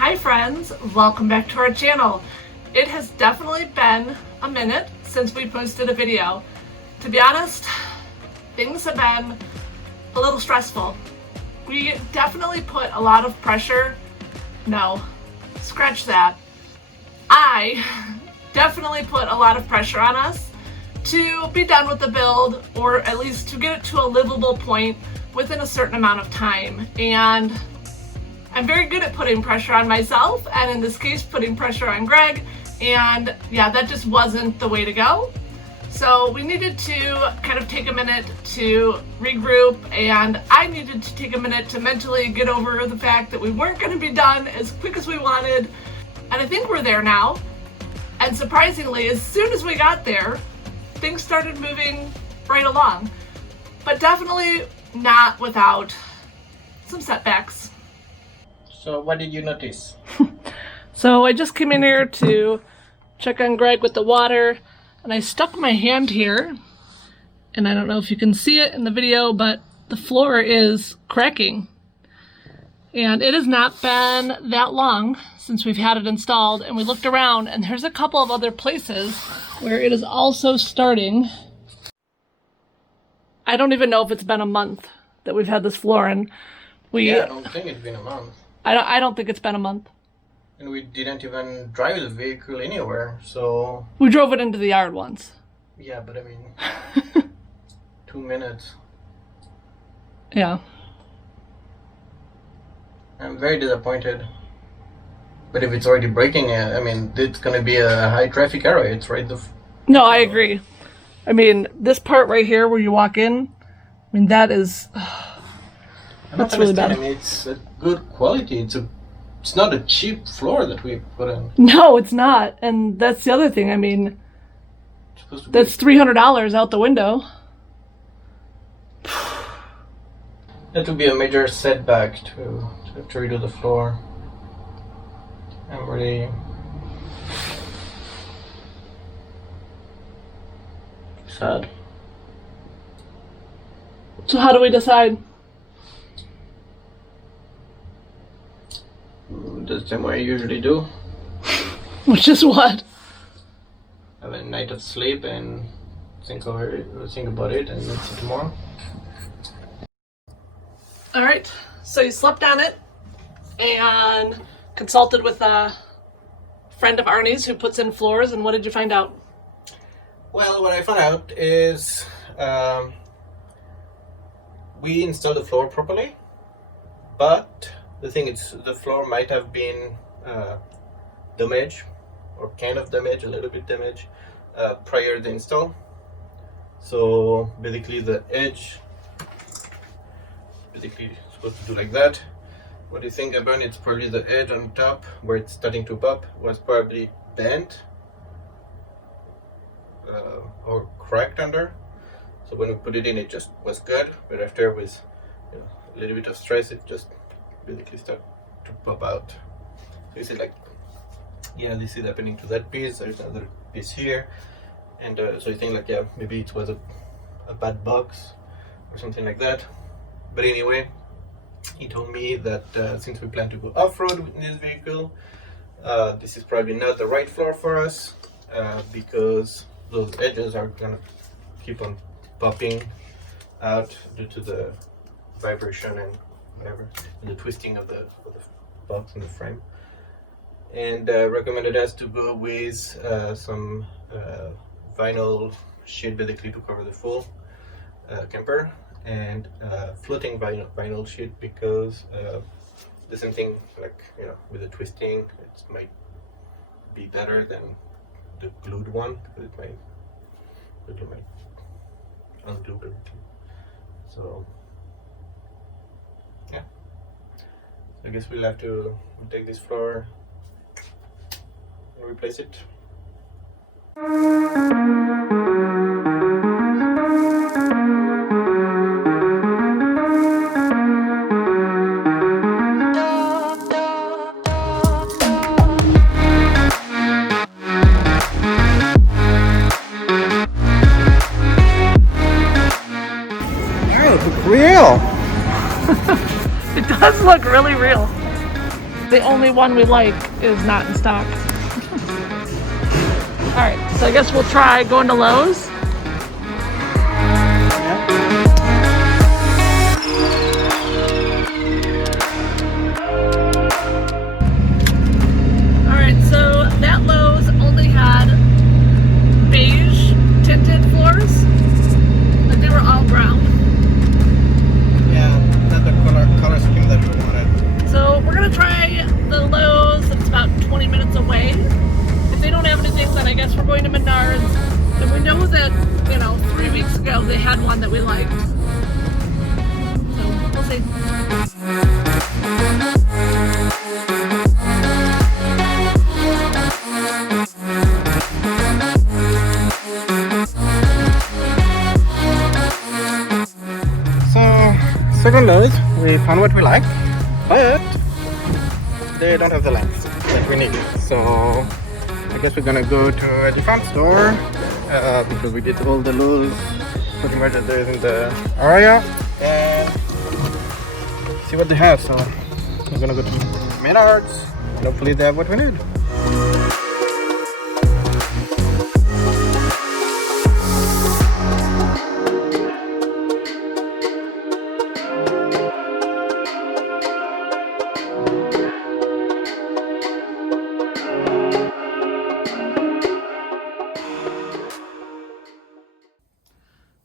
Hi friends, welcome back to our channel. It has definitely been a minute since we posted a video. To be honest, things have been a little stressful. We definitely put a lot of pressure. No, scratch that. I definitely put a lot of pressure on us to be done with the build, or at least to get it to a livable point within a certain amount of time. And I'm very good at putting pressure on myself, and in this case putting pressure on Greg, and yeah, that just wasn't the way to go. So we needed to kind of take a minute to regroup, and I needed to take a minute to mentally get over the fact that we weren't going to be done as quick as we wanted, and I think we're there now. And surprisingly, as soon as we got there, things started moving right along, but definitely not without some setbacks. So what did you notice? So I just came in here to check on Greg with the water, and I stuck my hand here, and I don't know if you can see it in the video, but the floor is cracking. And it has not been that long since we've had it installed, and we looked around, and there's a couple of other places where it is also starting. I don't even know if it's been a month that we've had this floor, and I don't think it's been a month. I don't think it's been a month. And we didn't even drive the vehicle anywhere, so... We drove it into the yard once. Yeah, but I mean... 2 minutes. Yeah. I'm very disappointed. But if it's already breaking, I mean, it's gonna be a high traffic area. It's right No, I agree. I mean, this part right here where you walk in, I mean, that is... That's really bad. I mean, it's a good quality. It's not a cheap floor that we put in. No, it's not. And that's the other thing. I mean, that's $300 out the window. That would be a major setback to redo the floor. I'm really sad. So how do we decide? The same way I usually do. Which is what? Have a night of sleep and think about it, and then see tomorrow. All right. So you slept on it and consulted with a friend of Arnie's who puts in floors, and what did you find out? Well, what I found out is we installed the floor properly, but the thing is, the floor might have been damaged, or kind of damaged, a little bit damaged, prior to the install. So basically the edge, supposed to do like that. What do you think about it? It's probably the edge on top, where it's starting to pop, was probably bent or cracked under. So when we put it in, it just was good, but after with a little bit of stress, it just basically start to pop out. So you see, like, yeah, this is happening to that piece. There's another piece here, and so you think, like, yeah, maybe it was a bad box or something like that. But anyway, he told me that since we plan to go off-road with this vehicle, this is probably not the right floor for us, because those edges are gonna keep on popping out due to the vibration and whatever, and the twisting of the box and the frame. And recommended us to go with some vinyl sheet, basically to cover the full camper, and floating vinyl sheet, because the same thing, like, with the twisting, it might be better than the glued one, because it might undo everything. So yeah, I guess we'll have to take this floor and replace it. Hey, it looks real. It does look really real. the only one we like is not in stock. All right, so I guess we'll try going to Lowe's. All right, so that Lowe's only had beige tinted floors. Like they were all brown. Yeah, not the color scheme that we wanted. So we're gonna try the Lowe's that's about 20 minutes away. If they don't have anything, then I guess we're going to Menards. And we know that, 3 weeks ago they had one that we liked. So we'll see. So, second Lowe's, we found what we like, but they don't have the length that we need. So, I guess we're gonna go to a different store because we did all the Lowe's pretty much that there is in the area and see what they have. So, we're gonna go to Menards and hopefully they have what we need.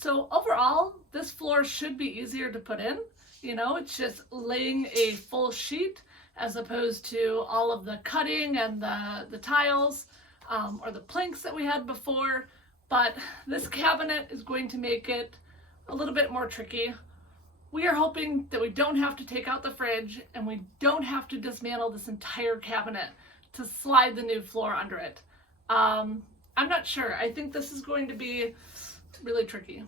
So overall, this floor should be easier to put in. It's just laying a full sheet as opposed to all of the cutting and the tiles or the planks that we had before. But this cabinet is going to make it a little bit more tricky. We are hoping that we don't have to take out the fridge and we don't have to dismantle this entire cabinet to slide the new floor under it. I'm not sure. I think this is going to be really tricky.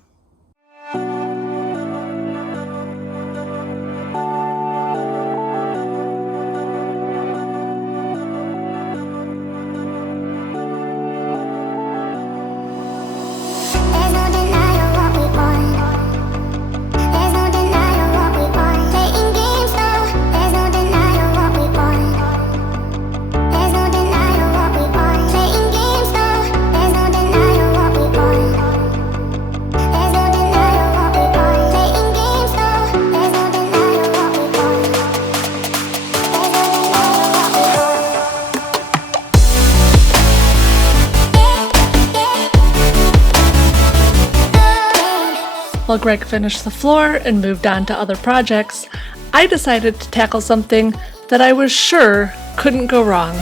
While Greg finished the floor and moved on to other projects, I decided to tackle something that I was sure couldn't go wrong.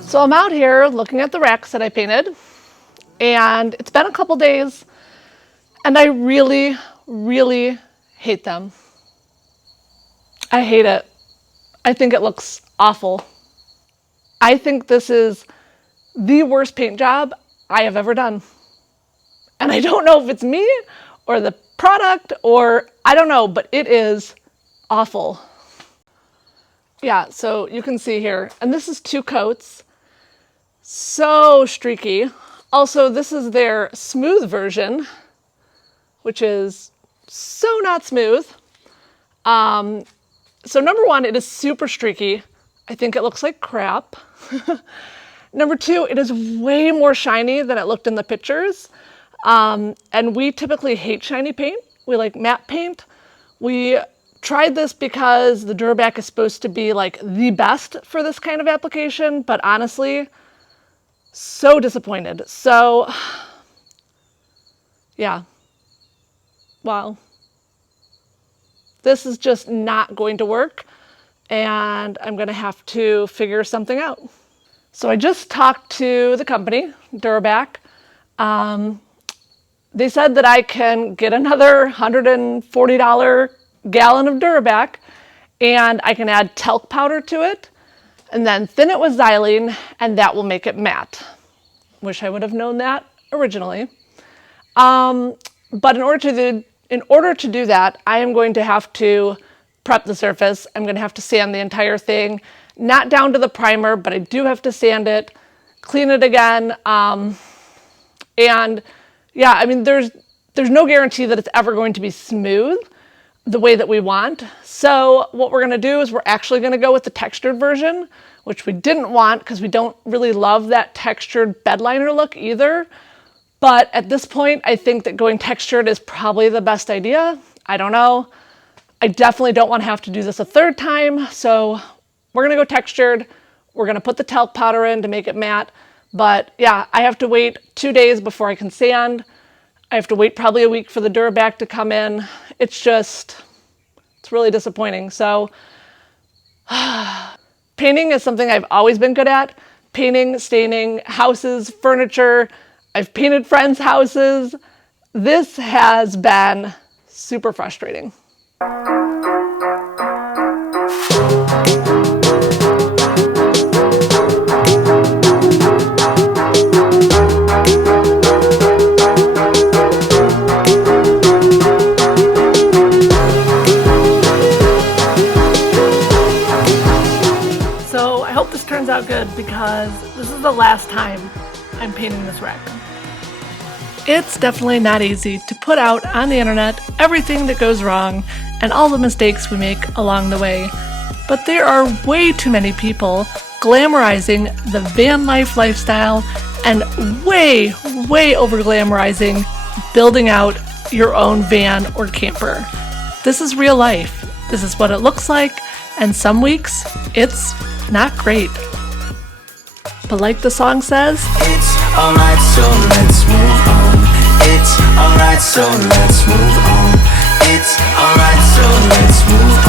So I'm out here looking at the racks that I painted. And it's been a couple days, and I really, really hate them. I hate it. I think it looks awful. I think this is the worst paint job I have ever done. And I don't know if it's me or the product or I don't know, but it is awful. Yeah, so you can see here, and this is 2 coats. So streaky. Also, this is their smooth version, which is so not smooth. So number 1, it is super streaky. I think it looks like crap. Number 2, it is way more shiny than it looked in the pictures. And we typically hate shiny paint. We like matte paint. We tried this because the Durback is supposed to be like the best for this kind of application, but honestly, so disappointed. So, yeah. Wow. This is just not going to work, and I'm going to have to figure something out. So I just talked to the company, Durback. They said that I can get another $140 gallon of Durback, and I can add talc powder to it, and then thin it with xylene, and that will make it matte. Wish I would have known that originally. But in order to do that, I am going to have to prep the surface. I'm going to have to sand the entire thing, not down to the primer, but I do have to sand it, clean it again. And yeah, I mean, there's no guarantee that it's ever going to be smooth the way that we want. So what we're going to do is we're actually going to go with the textured version, which we didn't want because we don't really love that textured bed liner look either. But at this point, I think that going textured is probably the best idea. I don't know. I definitely don't want to have to do this a third time. So we're going to go textured. We're going to put the talc powder in to make it matte. But yeah, I have to wait 2 days before I can sand. I have to wait probably a week for the Duraback to come in. It's really disappointing. So painting is something I've always been good at. Painting, staining, houses, furniture. I've painted friends' houses. This has been super frustrating. So I hope this turns out good because this is the last time I'm painting this wreck. It's definitely not easy to put out on the internet everything that goes wrong and all the mistakes we make along the way. But there are way too many people glamorizing the van life lifestyle and way over glamorizing building out your own van or camper. This is real life. This is what it looks like, and some weeks it's not great. But like the song says, it's alright, so let's move on. It's alright, so let's move on. It's alright, so let's move